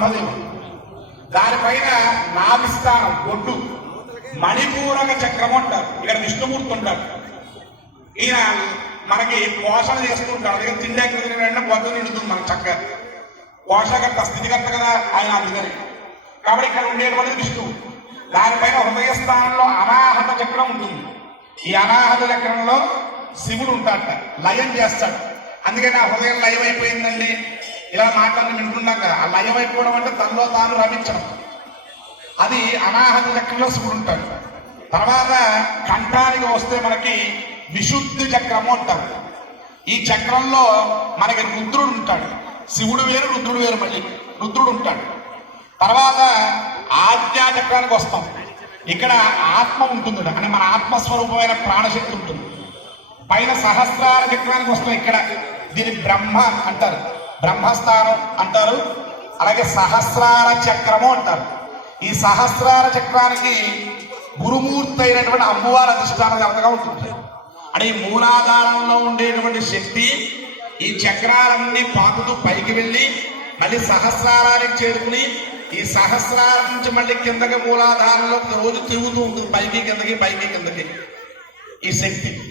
బ్రహ్మదేవుడు దానిపైన నాభిస్థానం ఒడ్డు. మణిపూరక చక్రం అంటారు. ఇక్కడ విష్ణుమూర్తి ఉంటాడు. ఈయన మనకి పోషణ చేస్తూ ఉంటాడు తిండాక తిండి వెంటనే పొద్దున నిండుతుంది మనకు చక్కగా. పోషకర్త స్థితికర్త కదా ఆయన అందుకని కాబట్టి ఇక్కడ ఉండేటువంటిది విష్ణువు దానిపైన హృదయ స్థానంలో అనాహత చక్రం ఉంటుంది. ఈ అనాహత చక్రంలో శివుడు ఉంటాడట. లయం చేస్తాడు. అందుకని ఆ హృదయం లయం అయిపోయిందండి ఇలా మాటలు వింటున్నాక ఆ లయం అయిపోవడం అంటే తనలో తాను రమించడం. అది అనాహత చక్రంలో శివుడు ఉంటాడు. తర్వాత కంఠానికి వస్తే మనకి విశుద్ధి చక్రము అంటారు. ఈ చక్రంలో మనకి రుద్రుడు ఉంటాడు. శివుడు వేరు రుద్రుడు వేరు మళ్ళీ. రుద్రుడు ఉంటాడు. తర్వాత ఆజ్ఞా చక్రానికి వస్తాం. ఇక్కడ ఆత్మ ఉంటుంది. అంటే మన ఆత్మస్వరూపమైన ప్రాణశక్తి ఉంటుంది. పైన సహస్రార చక్రానికి వస్తాం ఇక్కడ. దీని బ్రహ్మ అంటారు. బ్రహ్మస్థానం అంటారు. అలాగే సహస్రార చక్రము అంటారు. ఈ సహస్రార చక్రానికి గురుమూర్తి అయినటువంటి అమ్మవారి అధిష్టాన దేవతగా ఉంటుంది. అంటే ఈ మూలాధారంలో ఉండేటువంటి శక్తి ఈ చక్రాలన్నీ పాకుతూ పైకి వెళ్ళి మళ్ళీ సహస్రారానికి చేరుకుని ఈ సహస్రాల నుంచి మళ్ళీ కిందకి మూలాధారంలో రోజు తిరుగుతూ ఉంటుంది. పైకి కిందకి పైకి కిందకి. ఈ శక్తి.